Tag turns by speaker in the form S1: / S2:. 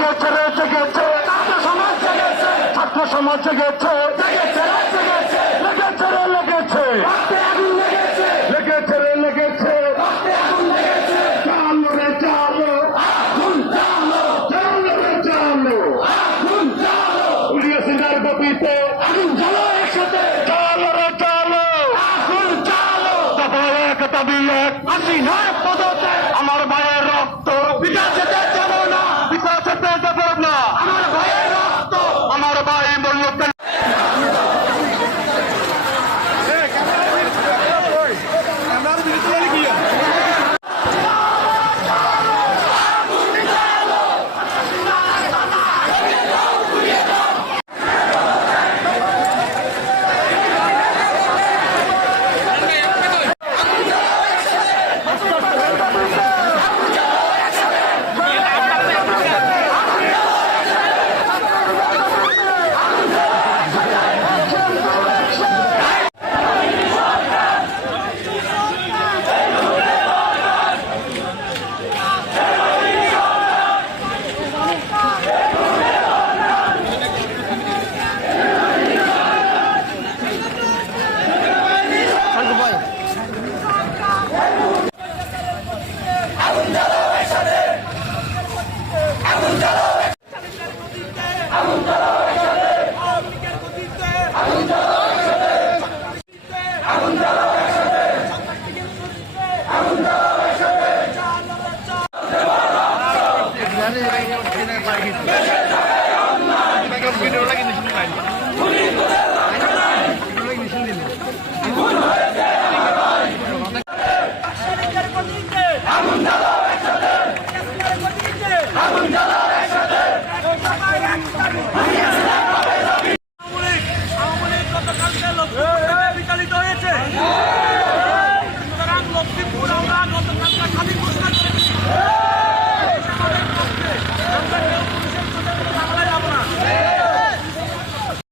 S1: জেগেছে রে জেগেছে
S2: ছাত্র সমাজ জেগেছে ছাত্র সমাজ জেগেছে জেগেছে জেগেছে
S1: লেগেছে রে লেগেছে
S2: রক্তে আগুন লেগেছে
S1: লেগেছে রে লেগেছে
S2: রক্তে আগুন লেগেছে
S1: চালো রে চালো
S2: আগুন চালো
S1: চালো রে চালো
S2: আগুন চালো
S1: উড়িয়ে সিনার গপিতে
S2: আগুন চালো একসাথে
S1: চালো রে চালো
S2: আগুন চালো
S1: তবে এক
S2: আসি না বিতাড়িত